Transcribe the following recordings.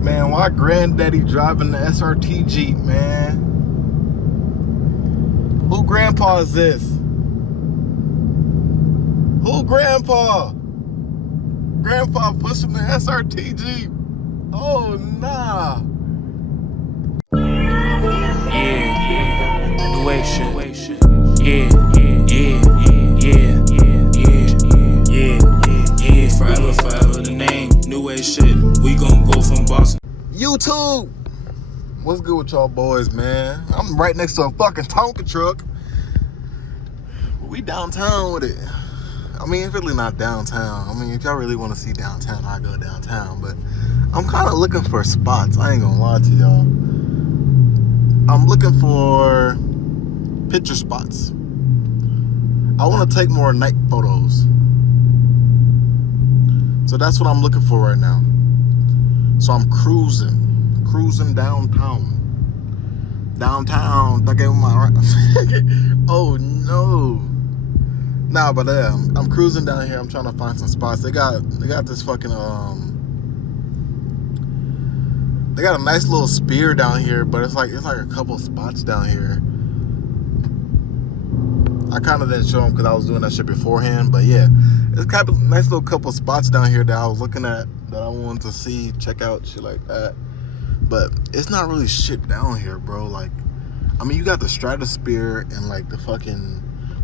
Man, why granddaddy driving the SRT Jeep, man? Who grandpa is this? Who grandpa? Grandpa pushing the SRT Jeep. Oh, nah. Yeah, new wave shit. Yeah. Forever, the name, new wave shit. We gon' go from Boston. YouTube! What's good with y'all boys, man? I'm right next to a fucking Tonka truck. We downtown with it. I mean, it's really not downtown. I mean, if y'all really want to see downtown, I go downtown. But I'm kind of looking for spots. I ain't gonna lie to y'all. I'm looking for picture spots. I want to take more night photos. So that's what I'm looking for right now. So I'm cruising downtown. Downtown. Okay, my oh no. Nah, but I'm cruising down here. I'm trying to find some spots. They got this fucking they got a nice little spear down here, but it's like a couple spots down here. I kind of didn't show them because I was doing that shit beforehand, but yeah, it's kind of a nice little couple spots down here that I was looking at that I wanted to see, check out, shit like that. But it's not really shit down here, bro. Like, I mean, you got the stratosphere and like the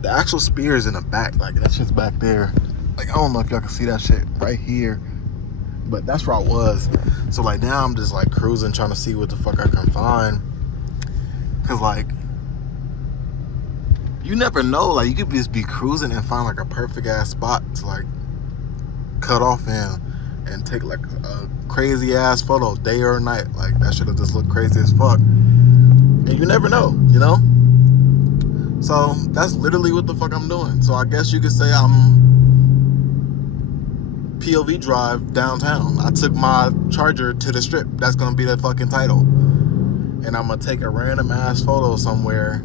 actual spear is in the back. Like, that shit's back there. Like, I don't know if y'all can see that shit right here, but that's where I was. So like now I'm just like cruising, trying to see what the fuck I can find. Cause like, you never know, like you could just be cruising and find like a perfect ass spot to like cut off in and take like a crazy ass photo, day or night. Like that should have just looked crazy as fuck. And you never know, you know? So that's literally what the fuck I'm doing. So I guess you could say I'm POV drive downtown. I took my Charger to the Strip. That's gonna be the fucking title. And I'm gonna take a random ass photo somewhere.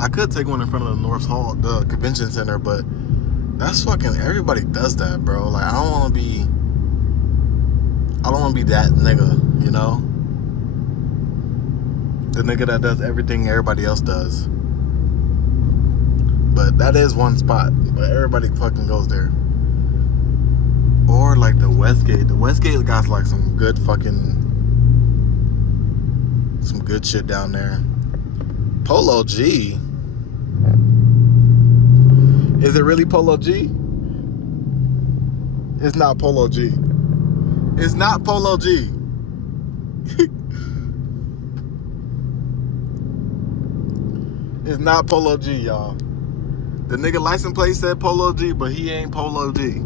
I could take one in front of the North Hall, the convention center, but that's fucking, everybody does that, bro. Like, I don't want to be that nigga, you know? The nigga that does everything everybody else does. But that is one spot, but everybody fucking goes there. Or like the Westgate. The Westgate got like some good shit down there. Polo G. Is it really Polo G? It's not Polo G. It's not Polo G. It's not Polo G, y'all. The nigga license plate said Polo G, but he ain't Polo G.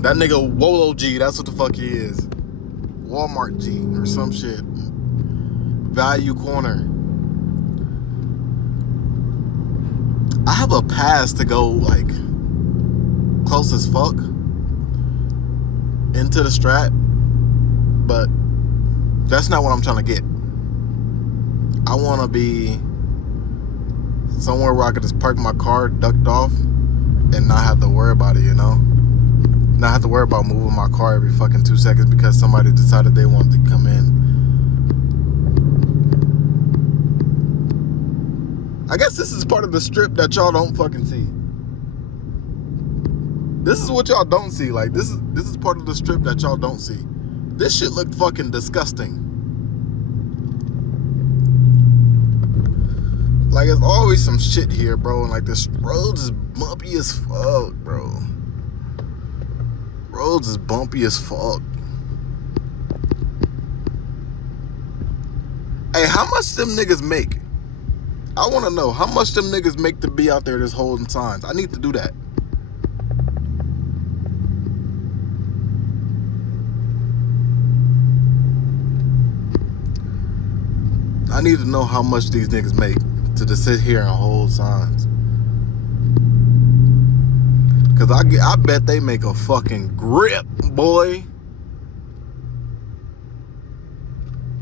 That nigga Wolo G, that's what the fuck he is. Walmart G or some shit. Value Corner. I have a pass to go like close as fuck into the Strat, but that's not what I'm trying to get. I want to be somewhere where I could just park my car ducked off and not have to worry about it, you know? Not have to worry about moving my car every fucking 2 seconds because somebody decided they wanted to come in. I guess this is part of the Strip that y'all don't fucking see. This is what y'all don't see. Like, this is part of the Strip that y'all don't see. This shit looked fucking disgusting. Like, there's always some shit here, bro. And like, this road is bumpy as fuck, bro. Roads is bumpy as fuck. Hey, how much them niggas make? I want to know how much them niggas make to be out there just holding signs. I need to do that. I need to know how much these niggas make to just sit here and hold signs. Cause I bet they make a fucking grip, boy.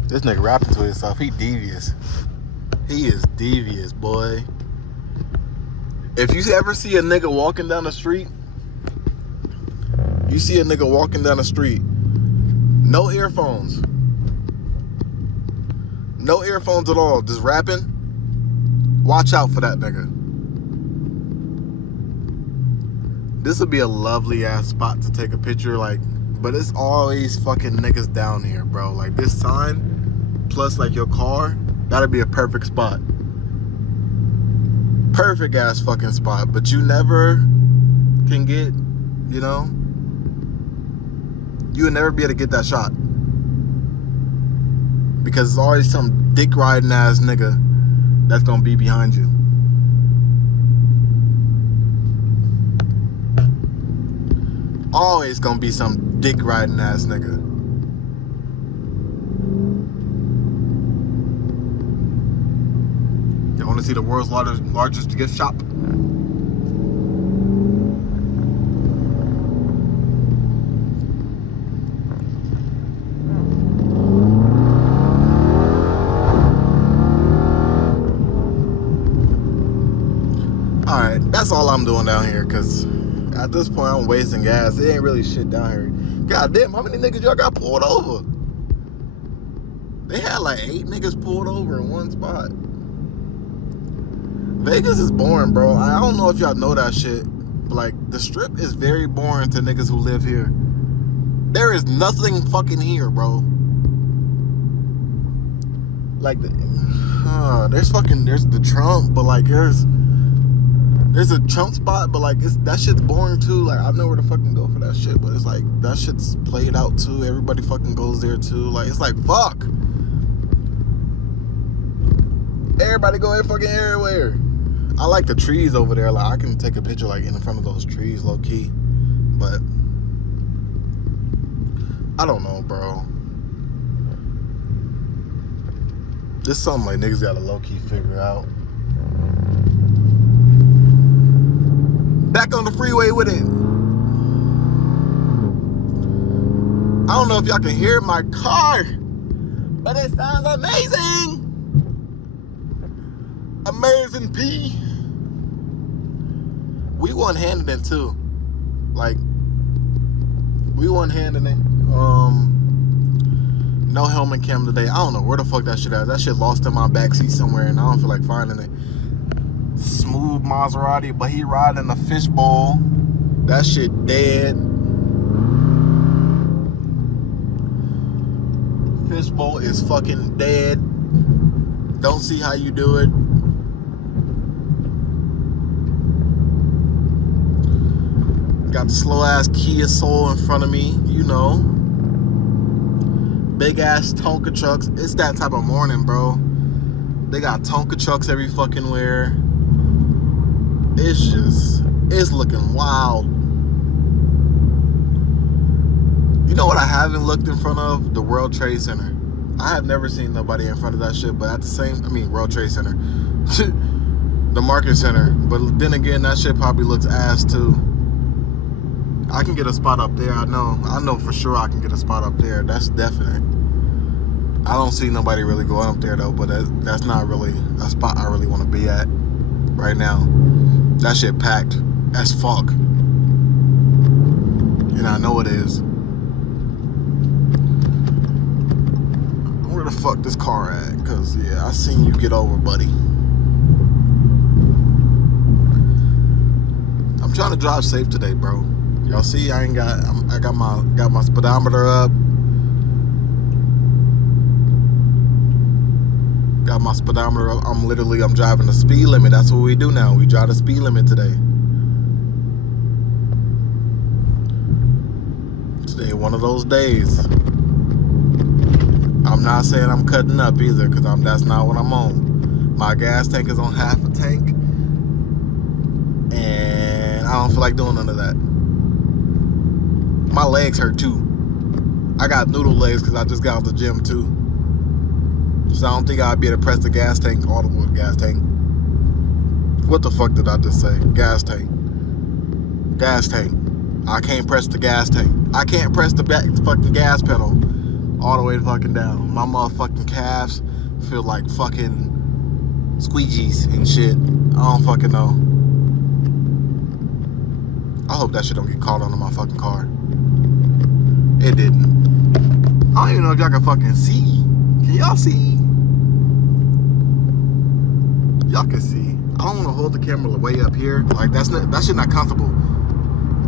This nigga rapping to himself. He devious. He is devious, boy. If you ever see a nigga walking down the street, You see a nigga walking down the street, no earphones. No earphones at all, just rapping. Watch out for that nigga. This would be a lovely ass spot to take a picture, like, but it's always fucking niggas down here, bro. Like, this sign, plus like your car, that'd be a perfect spot. Perfect ass fucking spot, but you never can get, you know, you would never be able to get that shot. Because there's always some dick riding ass nigga that's gonna be behind you. Always gonna be some dick riding ass nigga. You wanna see the world's largest gift shop? Alright, that's all I'm doing down here, because at this point I'm wasting gas. It ain't really shit down here. God damn, how many niggas y'all got pulled over? They had like 8 niggas pulled over in one spot. Vegas is boring, bro. I don't know if y'all know that shit, but like, the strip is very boring to niggas who live here. There is nothing fucking here, bro. Like, there's the Trump, but like, there's a Trump spot, but like, that shit's boring too. Like, I know where to fucking go for that shit, but it's like, that shit's played out too. Everybody fucking goes there too. Like, it's like, fuck. Everybody go fucking everywhere. I like the trees over there. Like, I can take a picture like in front of those trees, low key. But I don't know, bro. This is something like niggas gotta low key figure out. Back on the freeway with it. I don't know if y'all can hear my car, but it sounds amazing. Amazing P. We one-handed it too. Like, we one-handed it. No helmet cam today. I don't know where the fuck that shit is. That shit lost in my backseat somewhere, and I don't feel like finding it. Smooth Maserati, but he riding a fishbowl. That shit dead. Fishbowl is fucking dead. Don't see how you do it. Got the slow ass Kia Soul in front of me, you know. Big ass Tonka trucks. It's that type of morning, bro. They got Tonka trucks every fucking where. It's looking wild. You know what I haven't looked in front of? The World Trade Center. I have never seen nobody in front of that shit, but at the same, World Trade Center. The Market Center. But then again, that shit probably looks ass too. I can get a spot up there. I know for sure I can get a spot up there. That's definite. I don't see nobody really going up there though, but that's not really a spot I really want to be at right now. That shit packed as fuck. And I know it is. Where the fuck this car at? Cause yeah, I seen you get over, buddy. I'm trying to drive safe today, bro. Y'all see, I got my speedometer up. Got my speedometer up. I'm driving the speed limit. That's what we do now. We drive the speed limit today. Today, one of those days. I'm not saying I'm cutting up either, because that's not what I'm on. My gas tank is on half a tank, and I don't feel like doing none of that. My legs hurt too. I got noodle legs because I just got out the gym too. So I don't think I'd be able to press the gas tank, all the wood gas tank. What the fuck did I just say? Gas tank. Gas tank. I can't press the gas tank. I can't press the fucking gas pedal all the way fucking down. My motherfucking calves feel like fucking squeegees and shit. I don't fucking know. I hope that shit don't get caught onto my fucking car. It didn't. I don't even know if y'all can fucking see. Can y'all see? Y'all can see. I don't want to hold the camera way up here. Like that shit not comfortable.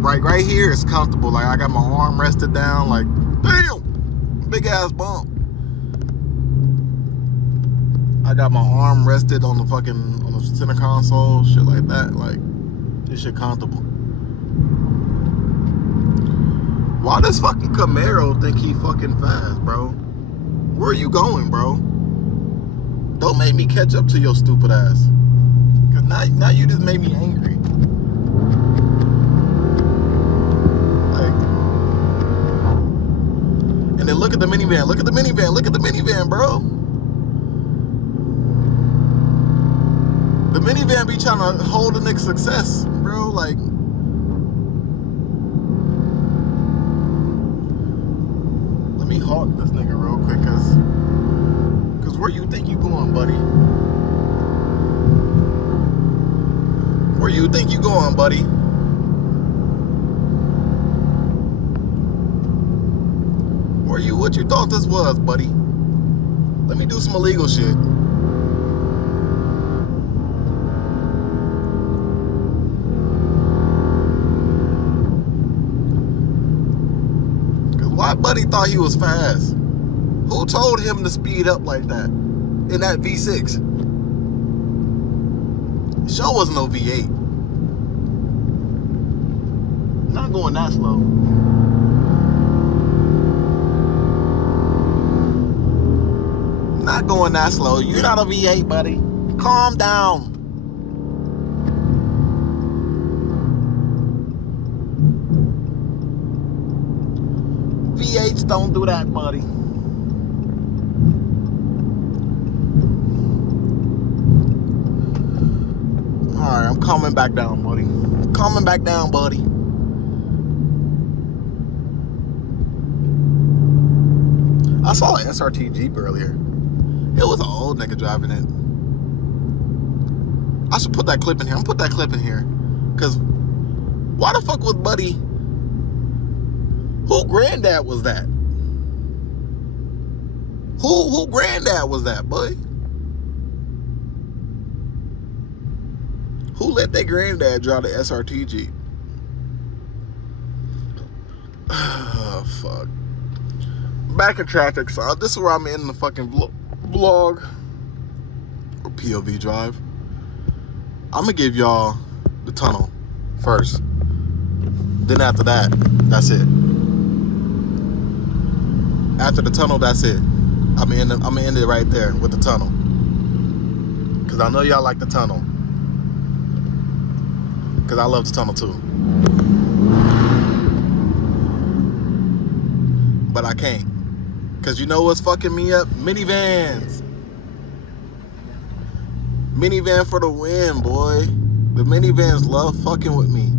Right here is comfortable. Like I got my arm rested down. Like damn, big ass bump. I got my arm rested on the center console, shit like that. Like this shit comfortable. Why does fucking Camaro think he fucking fast, bro? Where are you going, bro? Don't make me catch up to your stupid ass. Cause now you just made me angry. Like, and then look at the minivan. Look at the minivan. Look at the minivan, bro. The minivan be trying to hold the nigga success, bro. Like, let me hawk this nigga real quick, cause where you think you going, buddy? Where you think you going, buddy? What you thought this was, buddy? Let me do some illegal shit. Cause why buddy thought he was fast? Who told him to speed up like that in that V6? Sure wasn't no V8. Not going that slow. Not going that slow. You're not a V8, buddy. Calm down. V8s don't do that, buddy. Alright, I'm calming back down, buddy. Calming back down, buddy. I saw an SRT Jeep earlier. It was an old nigga driving it. I should put that clip in here. I'm gonna put that clip in here. Cause why the fuck was Buddy? Who granddad was that? Who granddad was that, boy? Who let their granddad drive the SRT Jeep? Oh, fuck. Back in traffic, so this is where I'm in the fucking vlog or POV drive. I'm gonna give y'all the tunnel first. Then after that, that's it. After the tunnel, that's it. I'm gonna end it right there with the tunnel. Cause I know y'all like the tunnel. Cause I love the tunnel too. But I can't. Cause you know what's fucking me up? Minivans. Minivan for the win, boy. The minivans love fucking with me.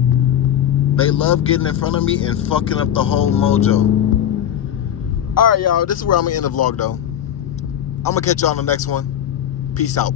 They love getting in front of me and fucking up the whole mojo. Alright, y'all. This is where I'm gonna end the vlog, though. I'm gonna catch y'all on the next one. Peace out.